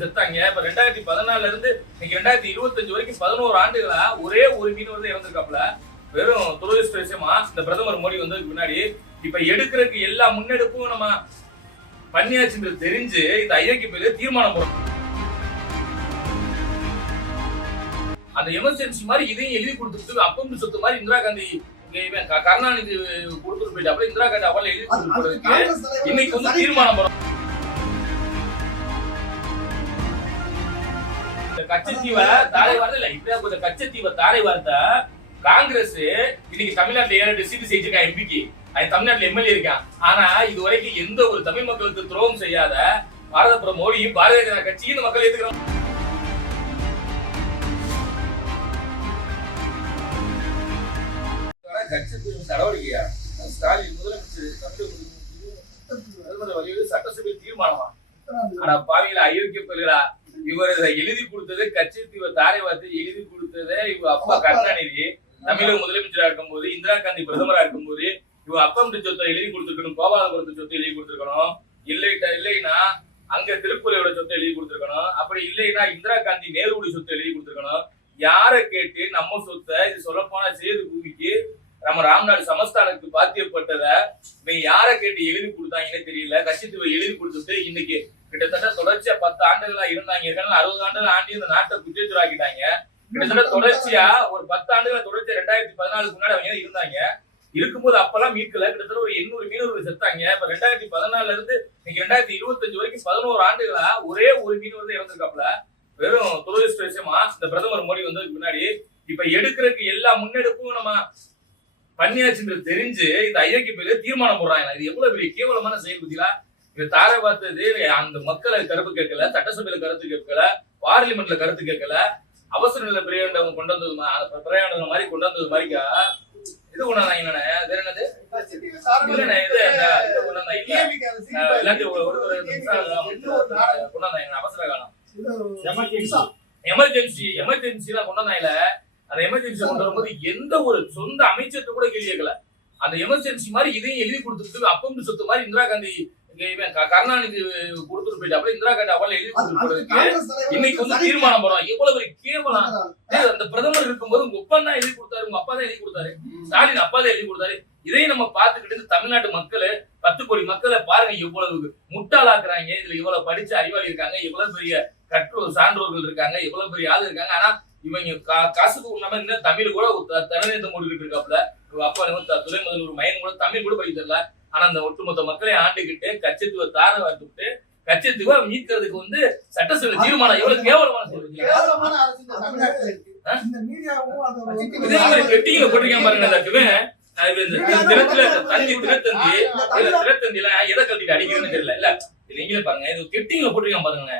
மீனவர்கள் செத்தாங்க. இப்ப ரெண்டாயிரத்தி பதினாலுல இருந்து இன்னைக்கு ரெண்டாயிரத்தி இருபத்தஞ்சு வரைக்கும் பதினோரு ஆண்டுகளா ஒரே ஒரு மீனவர் தான் இறந்திருக்காப்ல வெறும் துரதிருஷ்ட விஷயமா இந்த பிரதமர் மோடி வந்ததுக்கு முன்னாடி. இப்ப எடுக்கிறதுக்கு எல்லா முன்னெடுப்பும் நம்ம பண்ணியாச்சுன்றது தெரிஞ்சு இந்த ஐயோக்கிய பேரு தீர்மானம் போடும் அந்த எமர்ஜென்சி மாதிரி இதையும் எழுதி கொடுத்துட்டு அப்பம் சொத்து மாதிரி இந்திரா காந்தி கருணாநிதி கொடுத்துட்டு போயிட்டாப்புல. இந்திரா காந்தி அவள் எழுதி கொடுத்துருக்கு இன்னைக்கு வந்து. தீர்மானம் போடும் கச்சத்தீவை தாரை வார்த்தை இல்ல. இப்படியா கொஞ்சம் கச்சத்தீவை தாரை வார்த்தை. காங்கிரஸ் இன்னைக்கு தமிழ்நாட்டுல ஏழு சீட்டு செஞ்சிருக்கான் எம்பிக்கு அது தமிழ்நாட்டுல எம்எல்ஏ இருக்கான் ஆனா இது வரைக்கும் எந்த ஒரு தமிழ் மக்களுக்கு துரோகம் செய்யாத பாரத மோடியும் பாரதிய ஜனதா கட்சியும் மக்கள் ஏத்துக்கிறோம் கட்சித்தீவு நடவடிக்கையா? ஸ்டாலின் முதலமைச்சர் தமிழக பிரதமர் வழியில் சட்டசபை தீர்மானமா? ஆனா பாவியில அயோக்கிய பெறுகிறா இவர் இதை எழுதி கொடுத்தது கட்சித்தீவை தாரை வார்த்தை எழுதி கொடுத்தது இவ அப்பா கருணாநிதி. தமிழக முதலமைச்சரா இருக்கும்போது இந்திரா காந்தி பிரதமரா இருக்கும்போது இவ அப்பம் சொத்தை எழுதி கொடுத்துருக்கணும் கோபாலபுரத்து சொத்தை எழுதி கொடுத்துருக்கணும். இல்லைட்டா இல்லைன்னா அங்க திருக்குறையோட சொத்தை எழுதி கொடுத்துருக்கணும். அப்படி இல்லைன்னா இந்திரா காந்தி நேருடைய சொத்தை எழுதி கொடுத்துருக்கணும். யாரை கேட்டு நம்ம சொத்தை இது சொல்ல போனா சேது பூமிக்கு நம்ம ராம்நாடு சமஸ்தானத்துக்கு பாத்தியப்பட்டத இவன் யாரை கேட்டு எழுதி கொடுத்தாங்கன்னே தெரியல. கட்சித்துவ எழுதி கொடுத்துட்டு இன்னைக்கு கிட்டத்தட்ட தொடர்ச்சியா பத்து ஆண்டுகளா இருந்தாங்க. ஏற்கனவே அறுபது ஆண்டுகள் ஆண்டி இந்த நாட்டை குற்றச்சுராக்கிட்டாங்க கிட்டத்தட்ட தொடர்ச்சியா ஒரு பத்து ஆண்டுகளை தொடர்ச்சியா ரெண்டாயிரத்தி பதினாலுக்கு முன்னாடி அவங்க இருந்தாங்க. இருக்கும்போது அப்பெல்லாம் மீட்கல. கிட்டத்தட்ட ஒரு எண்ணூறு மீனவர்கள் செத்தாங்க. இப்ப ரெண்டாயிரத்தி பதினாலுல இருந்து இன்னைக்கு ரெண்டாயிரத்தி இருபத்தஞ்சு வரைக்கும் பதினோரு ஆண்டுகளா ஒரே ஒரு மீனவர் தான் இறந்திருக்காப்ல வெறும் துரதிருஷ்ட விஷயமா இந்த பிரதமர் மோடி வந்ததுக்கு முன்னாடி. இப்ப எடுக்கிறதுக்கு எல்லா முன்னெடுப்பும் நம்ம பண்ணியாச்சுன்றது தெரிஞ்சு இந்த ஐயக்கு பேரு தீர்மானம் போடுறாங்க. இது எவ்வளவு பெரிய கேவலமான செயல் பத்திலாம் தாரை பார்த்தது அந்த மக்களை கருத்து கேட்கல சட்டசபையில கருத்து கேட்கல பார்லிமெண்ட்ல கருத்து கேட்கல. அவசர நிலை பிரயாண்டம் கொண்டு வந்தது பிரயாணம் மாதிரி கொண்டு வந்தது மாதிரிக்கா? இது என்னண்ணே? வேற என்னது? இல்லண்ணே அஹ் எல்லாத்தையும் ஒரு அவசர காலம். எமர்ஜென்சி எமர்ஜென்சி தான் கொண்டு வந்தாங்கல்ல. அந்த எமர்ஜென்சி கொண்டு வரும்போது எந்த ஒரு சொந்த அமைச்சர்கிட்ட கூட கேள்வி கேட்கல. அந்த எமர்ஜென்சி மாதிரி இதையும் எழுதி கொடுத்துட்டு அப்பம் சொத்து மாதிரி இந்திரா காந்தி இவன் கருணாநிதி கொடுத்துட்டு போயிட்டாப்புல இந்திரா காந்தி அவள் எழுதி கொடுத்துருக்கு இன்னைக்கு வந்து தீர்மானம் போறோம் எவ்வளவு பெரிய கேவலம் அந்த பிரதமர் இருக்கும்போது உங்க அப்பா தான் எழுதி கொடுத்தாரு உங்க அப்பா தான் எழுதி கொடுத்தாரு. ஸ்டாலின் அப்பா தான் எழுதி கொடுத்தாரு. இதையும் நம்ம பார்த்துக்கிட்டு இந்த தமிழ்நாட்டு மக்கள் பத்து கோடி மக்களை பாருங்க எவ்வளவு முட்டாளாக்குறாங்க. இதுல இவ்வளவு படிச்ச அறிவாளி இருக்காங்க. இவ்வளவு பெரிய கற்றோர் சான்றோர்கள் இருக்காங்க. இவ்வளவு பெரிய ஆள் இருக்காங்க. ஆனா இவங்க காசுக்கு உண்ணாம இன்னும் தமிழ் கூட தனநேதம் மூடிக்கிட்டு இருக்காப்ல அப்பா என்னமோ த- துரை முதல் ஒரு மையன் கூட தமிழ் கூட படிக்க தெரியல. ஆனா அந்த ஒட்டுமொத்த மக்களை ஆண்டுகிட்டு கச்சத்துவ தார வந்துட்டு கச்சத்துவ மீட்கிறதுக்கு வந்து சட்டசபை தீர்மானம் எவ்வளவு கேவலமான அதோட இதே மாதிரி பெட்டியில போட்டிருக்கேன் பாருங்க தினத்துல தந்தி தினத்தந்தி இல்ல தினத்தந்தில எதை கட்டிட்டு அடிக்கிறதுன்னு தெரியல. இல்ல நீங்களே பாருங்க இது கெட்டிங்ல போட்டிருக்கேன் பாருங்க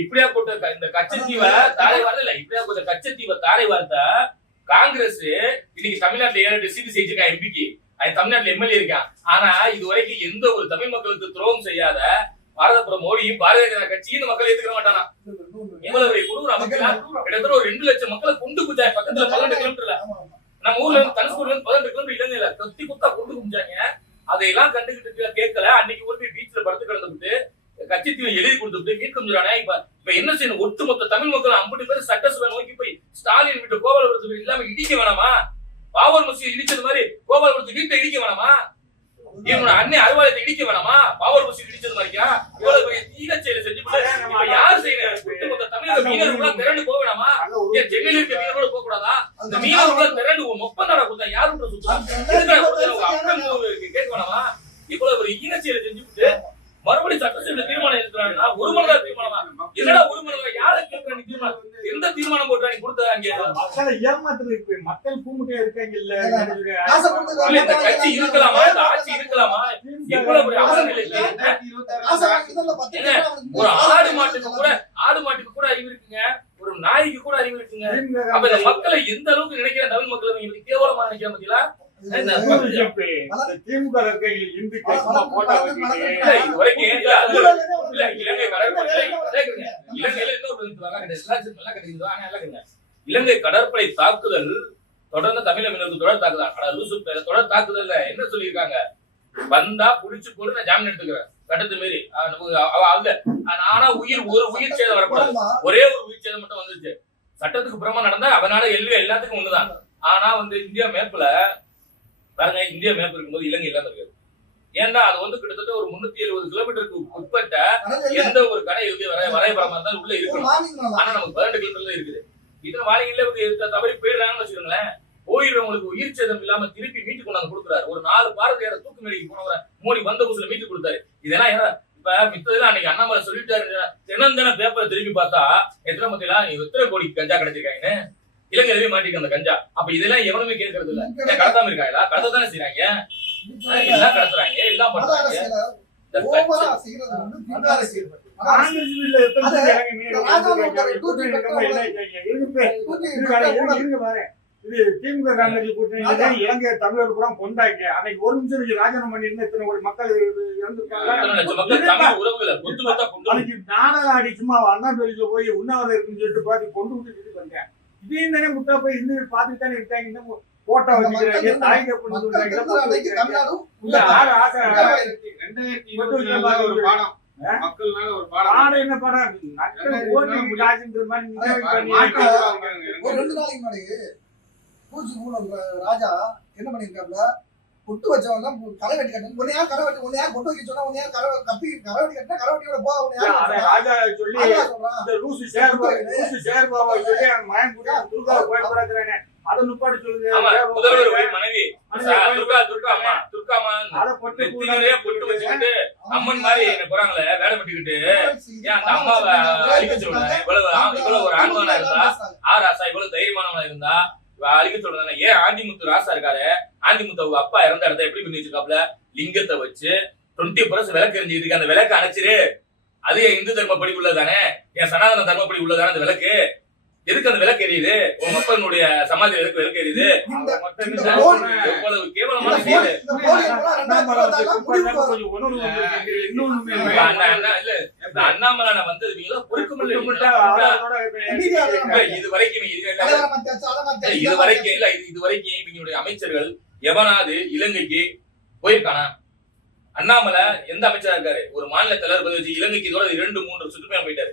இப்படியா போட்ட இந்த கச்சத்தீவை தாரை வார்த்தை இப்படியா போட்ட கச்சத்தீவை தாரை வார்த்தை காங்கிரஸ் இன்னைக்கு தமிழ்நாட்டுல ஏழு சீட்டு செஞ்சிருக்கான் எம்பிக்கு அது தமிழ்நாட்டுல எம்எல்ஏ இருக்கான். ஆனா இது வரைக்கும் எந்த ஒரு தமிழ் மக்களுக்கு துரோகம் செய்யாத பாரத மோடியும் பாரதிய ஜனதா கட்சியும் மக்கள் ஏத்துக்கிற மாட்டானா? குரூர் மக்களா கிட்டத்தட்ட ஒரு ரெண்டு லட்சம் மக்களை கொண்டு குஞ்சாங்க பக்கத்துல பன்னெண்டு கிலோமீட்டர்ல. நம்ம ஊர்ல இருந்து தனுஷ்கூர்ல இருந்து பதினெட்டு கிலோமீட்டர் இலங்கையில கத்தி குத்தா கொண்டு குமிச்சாங்க அதையெல்லாம் கண்டுகிட்டு கேட்கல. அன்னைக்கு ஒரு போய் பீச்ல படுத்து கிடந்துட்டு கட்சித்தீவை எழுதி கொடுத்துட்டு மீட்க இப்ப இப்ப என்ன செய்யணும்? ஒட்டுமொத்த தமிழ் மக்கள் ஐம்பது பேர் சட்டசபை நோக்கி போய் ஸ்டாலின் வீட்டு கோபாலபுரத்து இல்லாம இடிக்க வேணாமா? பாபர் மசூதி இடிச்சது மாதிரி கோபாலபுரத்து வீட்டை இடிக்க வேணாமா? இவனோட அன்னை அறுவாலயத்தை இடிக்க வேணாமா? பாபர் மசூதி இடிச்சது மாதிரியா? இவ்வளவு பெரிய தீர செயலை செஞ்சு இப்ப யார் செய்யணும் ஒட்டுமொத்த தமிழக மீனவர்களா திரண்டு போக வேணாமா? சென்னையில இருக்க மீனவர்களோட போக கூடாதா? இந்த மீனவர்களா திரண்டு ஒரு ஒப்பந்தாடா கொடுத்தா யாரு கேட்க வேணாமா? இவ்வளவு ஒரு ஈனச்செயலை செஞ்சுட்டு மறுபடியும் சட்டசபை தீர்மானம் எடுக்கிறாங்கன்னா ஒரு மனதா தீர்மானமா? என்னடா ஒரு மனதா யாரை கேட்கிற நீ தீர்மானம்? எந்த தீர்மானம் போட்டா நீ கொடுத்த அங்க? மக்களை ஏமாத்துறதுக்கு மக்கள் கூமுட்டையா இருக்காங்க இல்ல இந்த கட்சி இருக்கலாமா? இந்த ஆட்சி இருக்கலாமா? அவனுக்கு ஒரு ஆடு மாட்டுக்கு கூட ஆடு மாட்டுக்கு கூட அறிவு இருக்குங்க. ஒரு நாய்க்கு கூட அறிவு இருக்குங்க. அப்ப இந்த மக்களை எந்த அளவுக்கு நினைக்கிற தமிழ் மக்களை இவங்க கேவலமா நினைக்கிற பாத்தீங்களா? திமுக இலங்கை கடற்படை தாக்குதல் தொடர்ந்து தமிழக மீனவருக்கு தொடர் தாக்குதல். ஆனா லூசு பேர தொடர் தாக்குதல்ல என்ன சொல்லியிருக்காங்க? வந்தா புடிச்சு போட்டு நான் ஜாமீன் எடுத்துக்கிறேன். சட்டத்தை மீறி. ஆஹ் நமக்கு அவ- அவ- அந்த ஆனா உயிர் ஒரு உயிர் சேதம் வரக்கூடாது? ஒரே ஒரு உயிர் சேதம் மட்டும் வந்துருச்சு. சட்டத்துக்கு புறமா நடந்தா அவனால எல்லு எல்லாத்துக்கும் ஒண்ணுதான். ஆனா வந்து இந்தியா மேப்ல பாருங்க இந்தியா மேப் இருக்கும்போது இலங்கை இல்லாம இருக்காது ஏன்னா அது வந்து கிட்டத்தட்ட ஒரு முன்னூத்தி எழுபது கிலோமீட்டருக்கு உட்பட்ட. எந்த ஒரு கடை வந்து வரைய வரையப்படமா இருந்தாலும் உள்ள இருக்கணும் மேல. ஆனா நமக்கு பதினெட்டு கிலோமீட்டர்ல இருக்குது. இதுல வாழையில தவறி போயிடுறாங்கன்னு வச்சுக்கோங்களேன். போயிடுறவங்களுக்கு உயிர் சேதம் இல்லாம திருப்பி மீட்டு கொண்டாந்து கொடுக்குறாரு. ஒரு நாலு பாரதியார தூக்கு மேடைக்கு போனவரை மோடி வந்த புதுசுல மீட்டு கொடுத்தாரு. இதெல்லாம் இப்ப மித்ததெல்லாம் அன்னைக்கு அண்ணாமலை சொல்லிட்டாரு தினம் தினம் பேப்பரை திரும்பி பார்த்தா எத்தனை மத்தியெல்லாம் எத்தனை கோடி கஞ்சா கிடைச்சிருக்காங்கன்னு? இலங்கையிலே மாட்டிக்க அந்த கஞ்சா. அப்ப இதெல்லாம் எவனுமே கேட்கறது இல்ல. கடத்தாம இருக்காங்களா? கடத்த தானே செய்றாங்க எல்லாம் கடத்துறாங்க. எல்லாம் பண்றாங்க. இது திமுக காங்கிரஸ் கூட்டணி. இலங்கை தமிழர் புறம் கொண்டாங்க. அன்னைக்கு ஒரு நிமிஷம் நீங்க ராஜினாமா பண்ணிருந்தா இத்தனை கோடி மக்கள் இறந்துருப்பாங்க எத்தனை லட்சம் மக்கள் தமிழ் உறவுகளை கொத்து கொத்தா கொண்டு அன்னைக்கு நாடகம் ஆடி சும்மா அண்ணா போய் உண்ணாவிரதம் இருக்குன்னு சொல்லிட்டு பார்த்து கொண்டு விட்டு வீட்டுக்கு வந்தேன் இதையும் தானே முட்டா போய் இருந்து பார்த்துட்டு தானே இருக்காங்க. இன்னும் போட்டோ வச்சுக்கிறாங்க. தாய் ரெண்டாயிரத்தி ஒரு பாடம். மக்கள்னால ஒரு பாடம். பாடம் என்ன படம் ஓட்டு காசுன்ற மாதிரி நினைவு பண்ணி மாற்றம் ஒரு உருவாக்குறாங்க. ரெண்டு நாளைக்கு முன்னாடி பூச்சி மூலம் ராஜா என்ன பண்ணிருக்காப்ல பொட்டு வச்சவன் கரை வெட்டி கட்டணும். உன்னை யார் கரை வெட்டி உன்னை யார் பொட்டு வைக்க சொன்னா உன்னை யார் கரை கப்பி கரை வெட்டி கட்டினா கரை வெட்டியோட போ உன்னை யார்? ராஜா சொல்லி இந்த லூசு லூசு சொல்லி மயன் கூட துர்கா பயன்படாதுறானே அதை நுப்பாடி சொல்லுங்க. முதல்வர் ஒரு மனைவி. துர்கா துர்கா அம்மா துர்கா அம்மா அதை பொட்டு நெத்தியிலே பொட்டு வச்சுக்கிட்டு அம்மன் மாதிரி என்ன போறாங்களே வேலை பண்ணிக்கிட்டு ஏன் அந்த அம்மாவை அழிக்க சொல்றேன் இவ்வளவு ஒரு ஆண்மகனா இருந்தா? ஆ ராசா இவ்வளவு தைரியமானவனா இருந்தா? அறிவு அழிக்க ஏன் ஆண்டிமுத்து ராசா இருக்காரு? ஆண்டிமுத்து அவங்க அப்பா இறந்த இடத்த எப்படி பண்ணி வச்சிருக்காப்ல லிங்கத்தை வச்சு டுவெண்ட்டி பர்சன்ட் விளக்கு எரிஞ்சுக்கிட்டு அந்த விளக்கு அணைச்சிரு. அது என் இந்து தர்மப்படி உள்ளதானே என் சனாதன தர்மப்படி உள்ளதானே அந்த விளக்கு? எதுக்கு அந்த விளக்கு எரியுது? உங்க அப்பனுடைய சமாதி எதுக்கு விளக்கு எரியுது? எவ்வளவு கேவலமான இந்த செயல் போன் இந்த போன் எல்லாம் ரெண்டாயிரத்தி இருபத்தாறுல முடிவுக்கு வரும். கொஞ்சம் உணர்வு வந்துருக்கு. இன்னொன்னு இப்ப அண்ணா அண்ணா இல்ல இந்த அண்ணாமலை வந்து இவங்களா பொறுக்க புட்டு புட்டா முடியல அதோட இப்ப மீடியா இல்ல, இது வரைக்கும் இது வரைக்கும் இல்ல இது வரைக்கும் இவங்களுடைய அமைச்சர்கள் எவனாவது இலங்கைக்கு போயிருக்கானா? அண்ணாமலை எந்த அமைச்சரா இருக்காரு? ஒரு மாநில தலைவர் இலங்கைக்கு இதோட இரண்டு மூன்று சுற்றுப்பயணம் போயிட்டாரு.